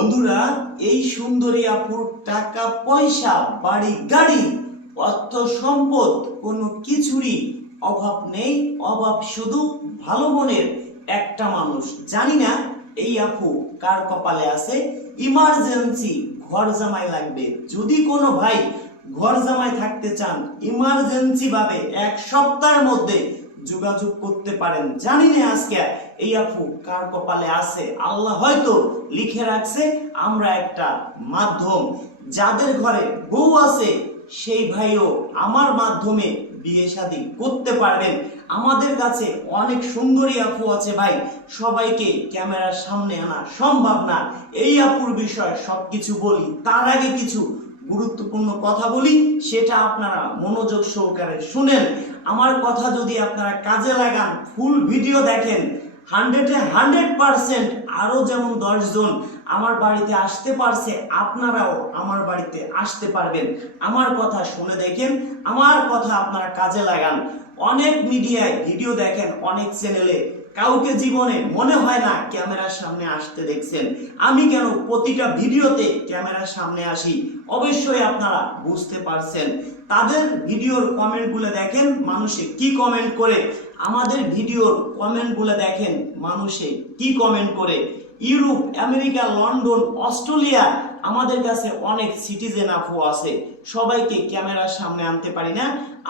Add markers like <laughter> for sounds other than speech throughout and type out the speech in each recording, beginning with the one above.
বন্ধুরা, এই সুন্দরী আপুর টাকা, পয়সা, বাড়ি, গাড়ি, অর্থ সম্পদ, কোনো কিছুরই অভাব নেই। অভাব শুধু ভালো মনের একটা মানুষ। জানি না এই আপু কার কপালে আছে। ইমার্জেন্সি, ঘর জামাই লাগবে। যদি কোনো ভাই ঘর জামাই থাকতে চান, ইমার্জেন্সি ভাবে এক সপ্তাহের মধ্যে যোগাযোগ করতে পারেন। জানি না আজকে এই আপু কার কপালে আছে। আল্লাহ হয়তো লিখে রাখছে, আমরা একটা মাধ্যম। যাদের ঘরে বউ আছে, সেই ভাইও আমার মাধ্যমে বিয়ে শাদী করতে পারবেন। আমাদের কাছে অনেক সুন্দরী আপু আছে ভাই, সবাইকে ক্যামেরার সামনে আনা সম্ভব না। এই আপুর বিষয়ে সবকিছু বলি, তার আগে কিছু গুরুত্বপূর্ণ কথা বলি, সেটা আপনারা মনোযোগ সহকারে শুনেন। আমার কথা যদি আপনারা কাজে লাগান ফুল ভিডিও দেখেন হান্ড্রেডে হান্ড্রেড পার্সেন্ট আরও যেমন দশজন আমার বাড়িতে আসতে পারছে, আপনারাও আমার বাড়িতে আসতে পারবেন। আমার কথা শুনে দেখেন, আমার কথা আপনারা কাজে লাগান। অনেক মিডিয়ায় ভিডিও দেখেন, অনেক চ্যানেলে কাউকে জীবনে মনে হয় না ক্যামেরার সামনে আসতে দেখছেন। আমি কেন প্রতিটা ভিডিওতে ক্যামেরার সামনে আসি? অবশ্যই আপনারা বুঝতে পারছেন। তাদের ভিডিওর কমেন্টগুলো দেখেন, মানুষে কি কমেন্ট করে? আমাদের ভিডিওর কমেন্টগুলো দেখেন, মানুষে কি কমেন্ট করে? ইউরোপ, আমেরিকা, লন্ডন, অস্ট্রেলিয়া, আমাদের কাছে অনেক সিটিজেন আপু আছে। সবাইকে ক্যামেরার সামনে আনতে পারি না।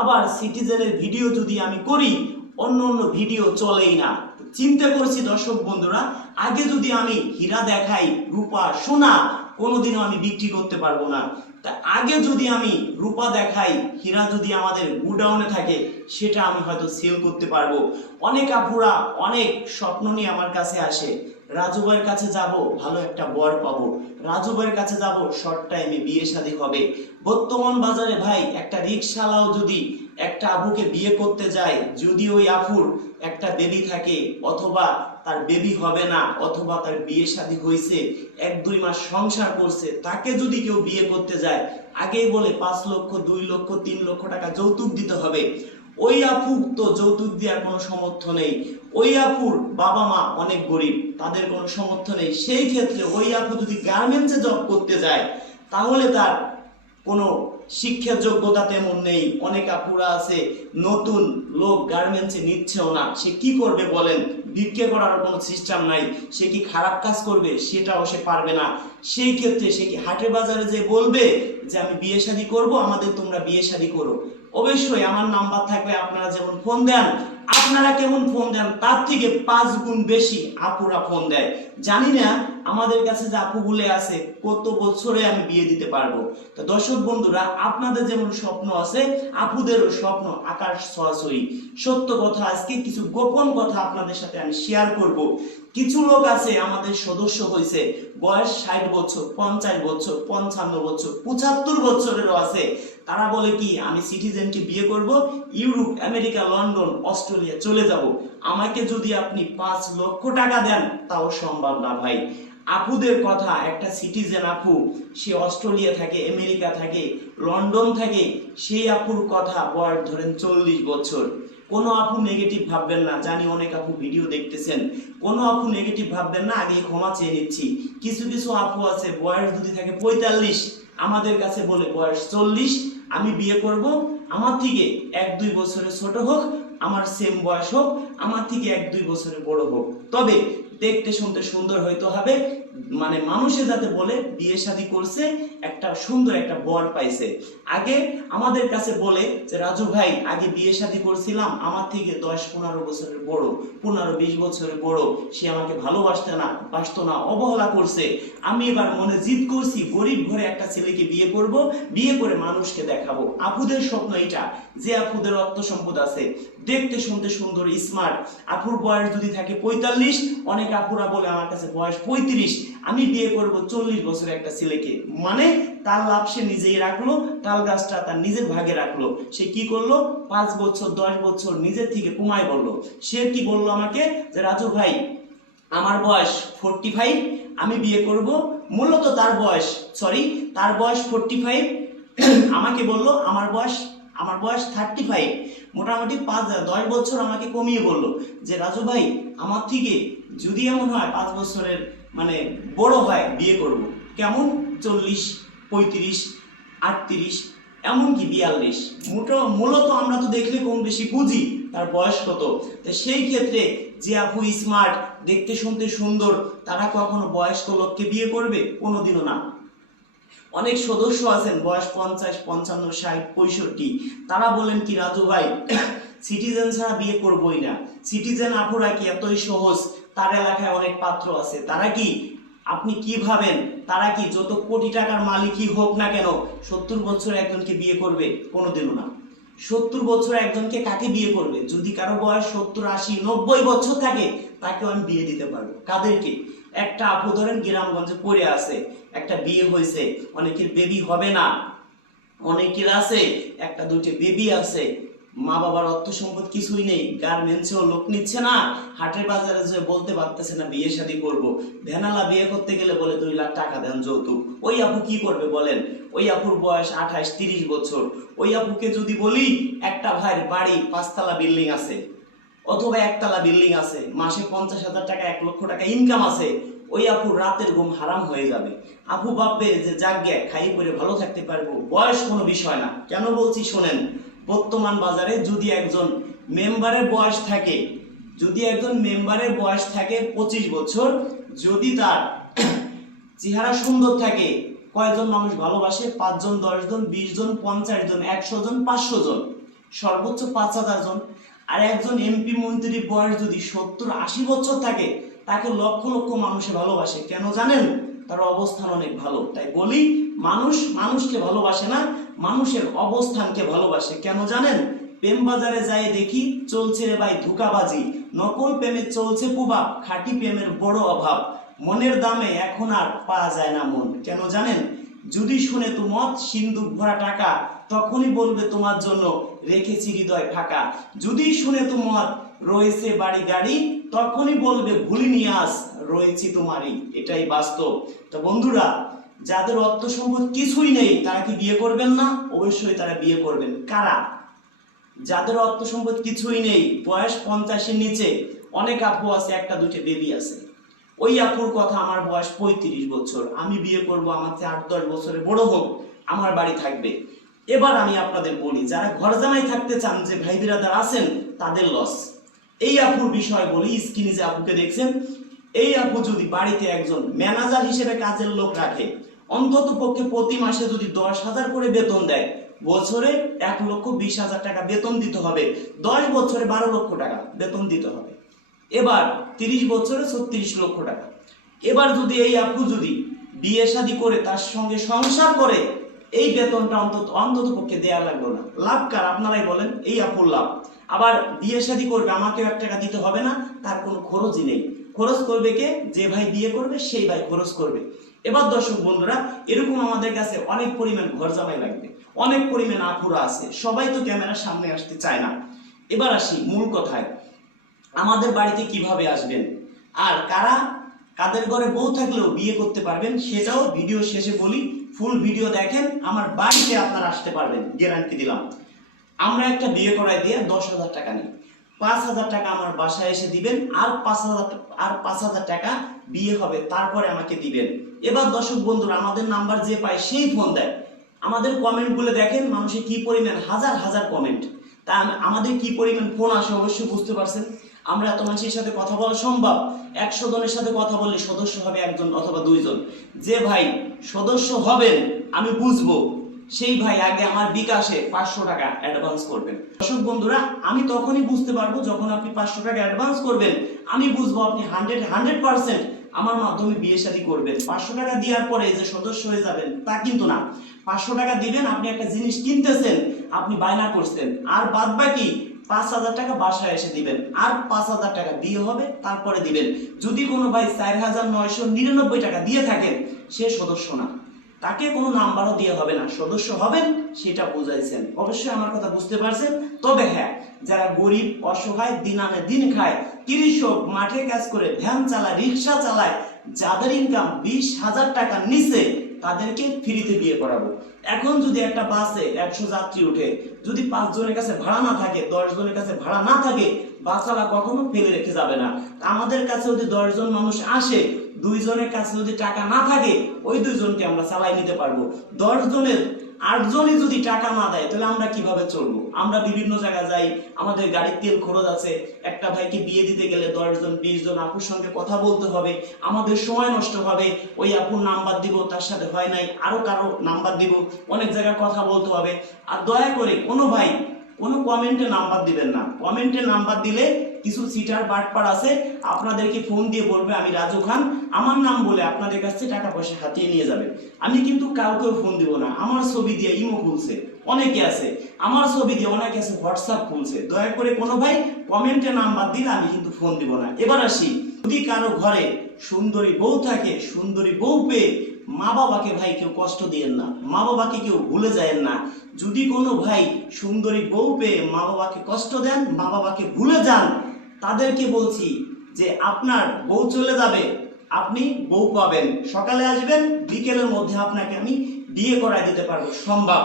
আবার সিটিজেনের ভিডিও যদি আমি করি অন্য অন্য ভিডিও চলেই না। চিন্তা করছি দর্শক বন্ধুরা, আগে যদি আমি হীরা দেখাই রূপা সোনা, কোনোদিনও আমি বিক্রি করতে পারব না। তা আগে যদি আমি রূপা দেখাই, হীরা যদি আমাদের গুডাউনে থাকে, সেটা আমি হয়তো সেল করতে পারব। অনেক আপুরা অনেক স্বপ্ন নিয়ে আমার কাছে আসে। রাজু ভাইয়ের কাছে যাব, ভালো একটা বর পাবো। রাজু ভাইয়ের কাছে যাব শর্ট টাইমে বিয়ে শাদী হবে। বর্তমান বাজারে ভাই, একটা রিক্সালাও যদি একটা আবুকে বিয়ে করতে যায়, যদি ওই আফুর একটা বেবি থাকে, অথবা তার বেবি হবে না, অথবা তার বিয়ে শাদী হয়েছে, এক দুই মাস সংসার করছে, তাকে যদি কেউ বিয়ে করতে যায়, আগেই বলে পাঁচ লক্ষ, দুই লক্ষ, তিন লক্ষ টাকা যৌতুক দিতে হবে। ওই আপু তো যৌতুক দেওয়ার কোনো সমর্থ নেই। ওই আপুর বাবা মা অনেক গরিব, তাদের কোনো সমর্থ নেই। সেই ক্ষেত্রে ওই আপু যদি গার্মেন্টসে জব করতে যায়, তাহলে তার কোনো শিক্ষার যোগ্যতা তেমন নেই। অনেক আপুরা আছে, নতুন লোক গার্মেন্টসে নিচ্ছেও না। সে কি করবে বলেন? ভিক্ষে করার কোনো সিস্টেম নাই। সে কি খারাপ কাজ করবে? সেটাও সে পারবে না। সেই ক্ষেত্রে সে কি হাটে বাজারে যে বলবে যে, আমি বিয়ে শাদী করব, আমাদের তোমরা বিয়ে শাদী করো অবশ্যই আমার নাম্বার থাকবে, আপনারা যেমন ফোন দেন, আপনারা কেমন ফোন দেন, তার থেকে পাঁচ গুণ বেশি আপুরা ফোন দেয়। জানি না আমাদের কাছে যে আপুগুলো আছে, কত বছরে আমি বিয়ে দিতে পারব? তো দর্শক বন্ধুরা, আপনাদের যেমন স্বপ্ন আছে, আপুদেরও স্বপ্ন আকাশ ছোঁয়াছুঁই সত্য কথা, আজকে কিছু গোপন কথা আপনাদের সাথে আমি শেয়ার করব। কিছু লোক আছে, আমাদের সদস্য হয়েছে বয়স ষাট বছর, পঞ্চাশ বছর, পঞ্চান্ন বছর, পঁচাত্তর বছরেরও আছে। তারা বলে কি, আমি সিটিজেনকে বিয়ে করব, ইউরোপ, আমেরিকা, লন্ডন, অস্ট্রেলিয়া চলে যাব। আমাকে যদি আপনি পাঁচ লক্ষ টাকা দেন, তাও সম্ভব না ভাই। আপুদের কথা, একটা সিটিজেন আপু, সে অস্ট্রেলিয়া থাকে, আমেরিকা থাকে, লন্ডন থাকে, সেই আপুর কথা বয়স ধরেন চল্লিশ বছর। কোনো আপু নেগেটিভ ভাববেন না, জানি অনেক আপু ভিডিও দেখতেছেন। কোনো আপু নেগেটিভ ভাববেন না, আগে ক্ষমা চেয়ে নিচ্ছি। কিছু কিছু আপু আছে, বয়স যদি থাকে পঁয়তাল্লিশ, আমাদের কাছে বলে বয়স চল্লিশ, আমি বিয়ে করব, আমার থেকে এক দুই বছরের ছোট হোক, আমার সেম বয়স হোক, আমার থেকে এক দুই বছরের বড় হোক। তবে দেখতে শুনতে সুন্দর হইতে হবে। মানে মানুষে যাতে বলে, বিয়ে শাদী করছে, একটা সুন্দর একটা বর পাইছে। আগে আমাদের কাছে বলে যে, রাজু ভাই, আগে বিয়ে শাদী করছিলাম, আমার থেকে দশ পনেরো বছরের বড়, পনেরো বিশ বছরের বড়। সে আমাকে ভালোবাসতে না, বাসতো না, অবহেলা করছে। আমি এবার মনে জিদ করছি, গরিব ঘরে একটা ছেলেকে বিয়ে করব, বিয়ে করে মানুষকে দেখাবো। আপুদের স্বপ্ন এটা যে আপুদের অর্থ সম্পদ আছে, দেখতে শুনতে সুন্দর স্মার্ট আপুর বয়স যদি থাকে পঁয়তাল্লিশ, অনেক আপুরা বলে আমার কাছে বয়স পঁয়ত্রিশ। আমি বিয়ে করব চল্লিশ বছরের একটা ছেলেকে। মানে তার লাভ সে নিজেই রাখল, তাল গাছটা তার নিজের ভাগে রাখল। সে কি করল? পাঁচ বছর, দশ বছর নিজের থেকে কুমায় বলল। সে কি বলল আমাকে? যে রাজু ভাই, আমার বয়স ফোরটি ফাইভ আমি বিয়ে করব। মূলত তার বয়স সরি তার বয়স ফোরটি ফাইভ <clears throat> আমাকে বলল, আমার বয়স আমার বয়স থার্টি ফাইভ মোটামুটি পাঁচ, দশ বছর আমাকে কমিয়ে বলল যে, রাজু ভাই, আমার থেকে যদি এমন হয় পাঁচ বছরের মানে বড় হয়, বিয়ে করব। কেমন? চল্লিশ, পঁয়ত্রিশ, আটত্রিশ, এমনকি বিয়াল্লিশ। মোটো, মূলত আমরা তো দেখলে কম বেশি বুঝি তার বয়স কত। তো সেই ক্ষেত্রে যে আপু স্মার্ট দেখতে শুনতে সুন্দর, তারা কখনো বয়স্ক লোককে বিয়ে করবে? কোনোদিনও না। অনেক সদস্য আছেন, বয়স পঞ্চাশ, পঞ্চান্ন, ষাট, পঁয়ষট্টি। তারা বলেন কি, রাজু ভাই সিটিজেন ছাড়া বিয়ে করবই না। সিটিজেন আপুরা কি এতই সহজ? তার এলাকায় অনেক পাত্র আছে। তারা কি, আপনি কি ভাবেন? তারা কি যত কোটি টাকার মালিকই হোক না কেন, সত্তর বছর একজনকে বিয়ে করবে? কোনোদিনও না। সত্তর বছর একজনকে কাকে বিয়ে করবে? যদি কারও বয়স সত্তর, আশি, নব্বই বছর থাকে তাকে আমি বিয়ে দিতে পারব। কাদেরকে? একটা আপু ধরেন গ্রামগঞ্জে পড়ে আছে। একটা বিয়ে হয়েছে, অনেকের বেবি হবে না। অনেকের আছে, একটা দুইটা বেবি আছে। মা বাবার অর্থ সম্পদ কিছুই নেই গার্মেন্টসেও লোক নিচ্ছে না, হাটের বাজারে যে বলতে পারতেছে না বিয়ে শাদী করব। ভ্যানালা বিয়ে করতে গেলে বলে দুই লাখ টাকা দেন যৌতুক। ওই আপু কি করবে বলেন? ওই আপুর বয়স আঠাশ, তিরিশ বছর। ওই আপুকে যদি বলি, একটা ভাইয়ের বাড়ি পাঁচতলা বিল্ডিং আছে, অথবা একতলা বিল্ডিং আছে, মাসে পঞ্চাশ হাজার টাকা, এক লক্ষ টাকা ইনকাম আছে। ওই আপু রাতের ঘুম হারাম হয়ে যাবে। আপু ভাববে যে জাগে খাই করে ভালো থাকতে পারব। বয়স কোনো বিষয় না। কেন বলছি শোনেন, বর্তমান বাজারে যদি একজন মেম্বারের বয়স থাকে, যদি একজন মেম্বারের বয়স থাকে পঁচিশ বছর, যদি তার <clears throat> চেহারা সুন্দর থাকে, কয়জন মানুষ ভালোবাসে? পাঁচজন, দশজন বিশ জন পঞ্চাশ জন একশো জন পাঁচশো জন সর্বোচ্চ পাঁচ হাজার জন আর একজন এমপি মন্ত্রীর বয়স যদি সত্তর, আশি বছর থাকে তাকে লক্ষ লক্ষ মানুষে ভালোবাসে। কেন জানেন? তার অবস্থান অনেক ভালো। তাই বলি, মানুষ মানুষকে ভালোবাসে না, মানুষের অবস্থানকে ভালোবাসে। কেন জানেন? প্রেম বাজারে যাই দেখি চলছে রে ভাই ধোকাবাজি। নকল প্রেমে চলছে প্রভাব খাঁটি প্রেমের বড় অভাব। মনের দামে এখন আর পাওয়া যায় না মন। কেন জানেন? যদি শুনে তো মত সিন্ধুক ভরা টাকা, তখনই বলবে তোমার জন্য রেখেছি হৃদয় ফাঁকা। যদি শুনে তো মত, রয়েছে বাড়ি গাড়ি তখনই বলবে ভুলিনি আস, রয়েছি তোমারই। এটাই বাস্তব। তো বন্ধুরা, যাদের অর্থ সম্পদ কিছুই নেই, তারা কি বিয়ে করবেন না? অবশ্যই তারা বিয়ে করবেন। কারা? যাদের অর্থ সম্পদ কিছুই নেই, বয়স পঞ্চাশের নিচে, অনেক আপু আছে, একটা দুটো বেবি আছে। ওই আপুর কথা আমার বয়স পঁয়ত্রিশ বছর। আমি বিয়ে করব, আমার চেয়ে আট, দশ বছরে বড় হোক, আমার বাড়ি থাকবে। এবার আমি আপনাদের বলি, যারা ঘর জামাই থাকতে চান, যে ভাই বিরাদার আছেন, তাদের লস এই আপুর বিষয় বলি, স্ক্রিনে যে আপুকে দেখছেন, এই আপু যদি বাড়িতে একজন ম্যানেজার হিসেবে কাজের লোক রাখে, অন্তত পক্ষে প্রতি মাসে যদি দশ হাজার করে বেতন দেয়, বছরে এক লক্ষ বিশ হাজার টাকা বেতন দিতে হবে। দশ বছরে বারো লক্ষ টাকা বেতন দিতে হবে। এবার তিরিশ বছরে ছত্রিশ লক্ষ টাকা। এবার যদি এই আপু যদি বিয়ে শাদী করে, তার সঙ্গে সংসার করে, এই বেতনটা অন্তত অন্তত পক্ষে দেয়া লাগল না। লাভ কার? আপনারাই বলেন, এই আপুর লাভ। আবার বিয়ে শাদী করবে আমাকে এক টাকা দিতে হবে না, তার কোনো খরচই নেই। খরচ করবে কে? যে ভাই বিয়ে করবে, সেই ভাই খরচ করবে। এবার দর্শক বন্ধুরা, এরকম আমাদের কাছে অনেক পরিমাণ ঘর জামাই লাগবে। অনেক পরিমাণ আপুরা আছে, সবাই তো ক্যামেরার সামনে আসতে চায় না। এবার আসি মূল কথায়। আমাদের বাড়িতে কীভাবে আসবেন? আর কারা? কাদের ঘরে বউ থাকলেও বিয়ে করতে পারবেন, সেটাও ভিডিও শেষে বলি। ফুল ভিডিও দেখেন, আমার বাড়িতে আপনারা আসতে পারবেন গ্যারান্টি দিলাম। আমরা একটা বিয়ে করাই দিয়ে দশ হাজার টাকা নিই। পাঁচ হাজার টাকা আমার বাসায় এসে দিবেন আর পাঁচ হাজার, আর পাঁচ হাজার টাকা বিয়ে হবে, তারপরে আমাকে দিবেন। এবার দর্শক বন্ধুরা, আমাদের নাম্বার যে পায় সেই ফোন দেয়। আমাদের কমেন্ট কমেন্টগুলো দেখেন, মানুষের কি পরিমাণ, হাজার হাজার কমেন্ট তা আমাদের কি পরিমাণ ফোন আসে অবশ্যই বুঝতে পারছেন। আমরা এত মানুষের সাথে কথা বলা সম্ভব। একশো জনের সাথে কথা বললে সদস্য হবে একজন অথবা দুইজন। যে ভাই সদস্য হবেন, আমি বুঝব। সেই ভাই আগে আমার বিকাশে পাঁচশো টাকা অ্যাডভান্স করবেন। দর্শক বন্ধুরা, আমি তখনই বুঝতে পারব যখন আপনি পাঁচশো টাকা অ্যাডভান্স করবেন। আমি বুঝব আপনি হান্ড্রেড হান্ড্রেড পার্সেন্ট আমার মাধ্যমে বিয়ে শাদী করবেন। পাঁচশো টাকা দেওয়ার পরে যে সদস্য হয়ে যাবেন, তা কিন্তু না। পাঁচশো টাকা দিবেন, আপনি একটা জিনিস কিনতেছেন, আপনি বায়না করছেন। আর বাদ বাকি পাঁচ হাজার টাকা বাসায় এসে দিবেন। আর পাঁচ হাজার টাকা বিয়ে হবে, তারপরে দিবেন। যদি কোনো ভাই চার হাজার নয়শো নিরানব্বই টাকা দিয়ে থাকেন, সে সদস্য না। তাকে কোনো নাম্বারও দিয়ে হবে না। সদস্য হবেন, সেটা বুঝাইছেন। অবশ্যই আমার কথা বুঝতে পারছেন। তবে হ্যাঁ যারা গরিব, অসহায় দিন আনে দিন খায় কৃষক মাঠে কাজ করে, ভ্যান চালায়, রিক্সা চালায়, যাদের ইনকাম বিশ হাজার টাকার নিচে, তাদেরকে ফ্রিতে বিয়ে করাবো। এখন যদি একটা বাসে একশো যাত্রী উঠে যদি পাঁচ জনের কাছে ভাড়া না থাকে, দশ জনের কাছে ভাড়া না থাকে, বাচ্চারা কখনো ফেলে রেখে যাবে না। আমাদের কাছে যদি দশজন মানুষ আসে দুইজনের কাছে যদি টাকা না থাকে, ওই দুইজনকে আমরা চালাই নিতে পারব। দশ জনের আটজনই যদি টাকা না দেয়, তাহলে আমরা কীভাবে চলবো? আমরা বিভিন্ন জায়গায় যাই, আমাদের গাড়ির তেল খরচ আছে। একটা ভাইকে বিয়ে দিতে গেলে দশজন বিশ জন আপুর সঙ্গে কথা বলতে হবে। আমাদের সময় নষ্ট হবে। ওই আপুর নাম্বার দিব, তার সাথে হয় নাই, আরও কারও নাম্বার দিব। অনেক জায়গায় কথা বলতে হবে। আর দয়া করে কোনো ভাই কোনো কমেন্টে নাম্বার দিবেন না। কমেন্টে নাম্বার দিলে কিছু সিটার বাটপার আছে, আপনাদেরকে ফোন দিয়ে বলবে আমি রাজু খান। আমার নাম বলে আপনাদের কাছ থেকে টাকা পয়সা হাতিয়ে নিয়ে যাবে। আমি কিন্তু কাউকেও ফোন দিব না। আমার ছবি দিয়ে ইমো খুলছে। অনেকে আছে। আমার ছবি দিয়ে অনেকে আছে হোয়াটসঅ্যাপ খুলছে। দয়া করে কোনো ভাই কমেন্টে নাম্বার দিলে আমি কিন্তু ফোন দিব না। এবার আসি। যদি কারও ঘরে সুন্দরী বউ থাকে, সুন্দরী বউ পেয়ে মা বাবাকে ভাই কেউ কষ্ট দিয়েন না। মা বাবাকে কেউ ভুলে যায়েন না। যদি কোনো ভাই সুন্দরী বউ পেয়ে মা বাবাকে কষ্ট দেন, মা বাবাকে ভুলে যান তাদেরকে বলছি যে আপনার বউ চলে যাবে, আপনি বউ পাবেন। সকালে আসবেন, বিকেলের মধ্যে আপনাকে আমি বিয়ে করায় দিতে পারব। সম্ভব।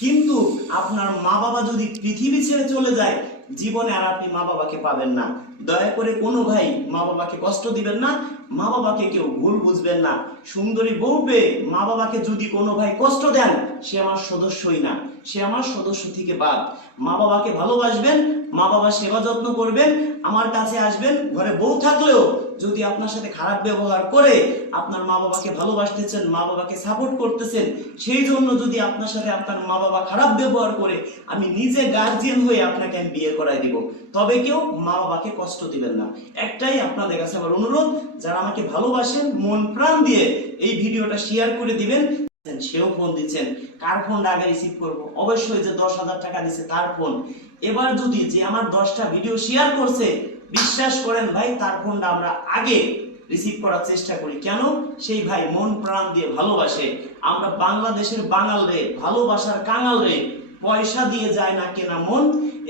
কিন্তু আপনার মা বাবা যদি পৃথিবী ছেড়ে চলে যায়, জীবনে আর আপনি মা বাবাকে পাবেন না। দয়া করে কোনো ভাই মা বাবাকে কষ্ট দিবেন না মা বাবাকে কেউ ভুল বুঝবেন না। সুন্দরী বউ পেয়ে মা বাবাকে যদি কোনো ভাই কষ্ট দেন সে আমার সদস্যই না। সে আমার সদস্য থেকে বাদ। মা বাবাকে ভালোবাসবেন, মা বাবা সেবা যত্ন করবেন, আমার কাছে আসবেন, ঘরে বউ থাকলেও যদি আপনার সাথে খারাপ ব্যবহার করে, আপনার মা বাবাকে ভালোবাসতেছেন, মা বাবাকে সাপোর্ট করতেছেন, সেই জন্য যদি আপনার সাথে আপনার মা বাবা খারাপ ব্যবহার করে, আমি নিজে গার্জিয়ান হয়ে আপনাকে আমি বিয়ে করাই দিব। তবে কেউ মা বাবাকে কষ্ট দিবেন না। একটাই আপনাদের কাছে আমার অনুরোধ, যারা আমাকে ভালোবাসেন, মন প্রাণ দিয়ে এই ভিডিওটা শেয়ার করে দিবেন। সেও ফোন দিচ্ছেন, কার ফোন আগে রিসিভ করব? অবশ্যই যে দশ হাজার টাকা দিছে তার ফোন এবার যদি যে আমার দশটা ভিডিও শেয়ার করছে, বিশ্বাস করেন ভাই, তার ফোনটা আমরা আগে রিসিভ করার চেষ্টা করি। কেন? সেই ভাই মন প্রাণ দিয়ে ভালোবাসে। আমরা বাংলাদেশের বাঙাল রে, ভালোবাসার কাঙাল রে। পয়সা দিয়ে যায় না কেনা মন,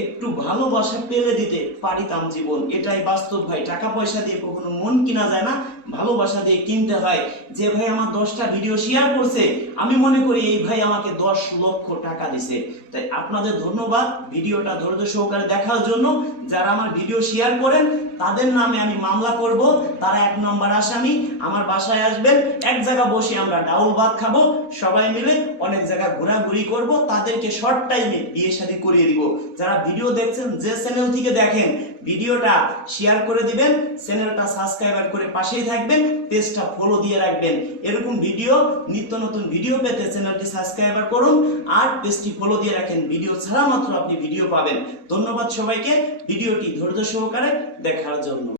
একটু ভালোবাসা পেলে দিতে পারিতাম জীবন। এটাই বাস্তব ভাই। টাকা পয়সা দিয়ে কখনো মন কিনা যায় না, ভালোবাসা দিয়ে কিনতে হয়। যে ভাই আমার দশটা ভিডিও শেয়ার করছে, আমি মনে করি এই ভাই আমাকে দশ লক্ষ টাকা দিছে। তাই আপনাদের ধন্যবাদ। ভিডিওটা ধৈর্য সহকারে দেখার জন্য যারা আমার ভিডিও শেয়ার করেন তাদের নামে আমি মামলা করব, তারা এক নম্বর আসামি, আমার বাসায় আসবেন, এক জায়গা বসে আমরা ডাউল ভাত খাব, সবাই মিলে অনেক জায়গা ঘোরাঘুরি করব, তাদেরকে শর্ট টাইমে বিয়ে শাদী করিয়ে দিব। যারা ভিডিও দেখছেন, যে চ্যানেল থেকে দেখেন ভিডিওটা শেয়ার করে দিবেন চ্যানেলটা সাবস্ক্রাইবার করে পাশেই থাকবেন পেজটা ফলো দিয়ে রাখবেন। এরকম ভিডিও নিত্য নতুন ভিডিও পেতে চ্যানেলটি সাবস্ক্রাইবার করুন, আর পেজটি ফলো দিয়ে রাখেন। ভিডিও ছাড়া মাত্র আপনি ভিডিও পাবেন। ধন্যবাদ সবাইকে। ভিডিওটি ধৈর্য সহকারে দেখার জন্য।